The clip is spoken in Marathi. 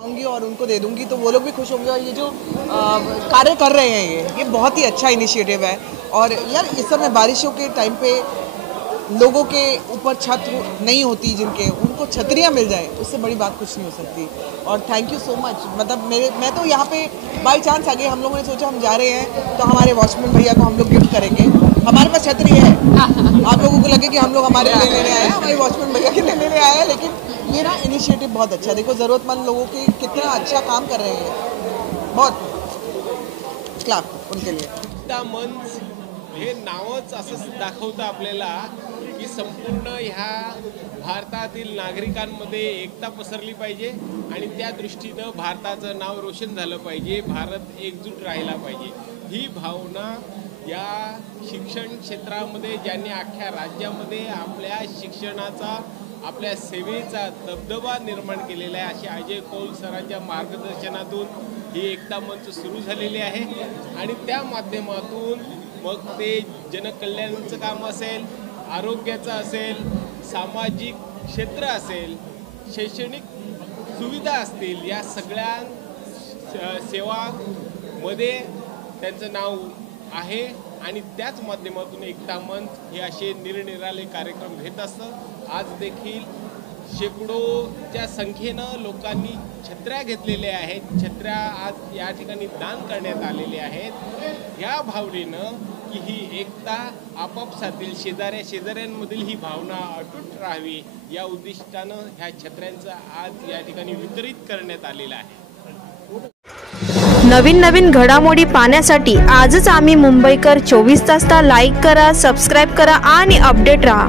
आऊंगी और उनको दे दूंगी तो वो लोग भी खुश होंगे। और ये जो कार्य कर रहे हैं ये बहुत ही अच्छा इनिशिएटिव है। और यार इस समय बारिशों के टाइम पे लोगों के ऊपर छत नहीं होती, जिनके उनको छतरियाँ मिल जाए, उससे बड़ी बात कुछ नहीं हो सकती। और थैंक यू सो मच। मतलब मैं तो यहाँ पे बाई चांस आ गए, हम लोगों ने सोचा हम जा रहे हैं तो हमारे वॉचमैन भैया को हम लोग गिफ्ट करेंगे। हमारे पास छतरी है, आप लोगों को लगे कि हम लोग हमारे लिए लेने आए हैं, हमारे वॉचमैन भैया के लिए लेने आए हैं। लेकिन ये ना इनिशिएटिव बहुत अच्छा है। देखो ज़रूरतमंद लोगों के कितना अच्छा काम कर रहे हैं, बहुत क्लॅप उनके लिए। एकता मंच हे नावच असं दाखवतं आपल्याला की संपूर्ण ह्या भारतातील नागरिकांमध्ये एकता पसरली पाहिजे आणि त्या दृष्टीनं भारताचं नाव रोशन झालं पाहिजे, भारत एकजूट राहिला पाहिजे। ही भावना या शिक्षण क्षेत्रामध्ये ज्यांनी अख्ख्या राज्यामध्ये आपल्या शिक्षणाचा, आपल्या सेवेचा दबदबा निर्माण केलेला आहे, असे अजय कौल सरांच्या मार्गदर्शनातून ही एकता मंच सुरू झालेली आहे। आणि त्या माध्यमातून मग ते जनकल्याणाचं काम असेल, आरोग्याचं असेल, सामाजिक क्षेत्र असेल, शैक्षणिक सुविधा असतील, या सगळ्या सेवामध्ये त्यांचं नाव आहे। आणि त्याच माध्यमातून एकता मंच हे असे निरनिराळे कार्यक्रम घेत असतं। आज देखील शेकडोच्या संख्येनं लोकांनी छत्र्या घेतलेल्या आहेत, छत्र्या आज या ठिकाणी दान करण्यात आलेले आहेत। या भावनेनं की ही एकता आपापसातील शेजाऱ्यांमधील ही भावना अटूट राहावी या उद्दिष्टानं ह्या छत्र्यांचं आज या ठिकाणी वितरित करण्यात आलेलं आहे। नवीन घडामोडी पाहण्यासाठी आजच आम्ही मुंबईकर 24 तासला लाईक करा, सबस्क्राइब करा आणि अपडेट रहा।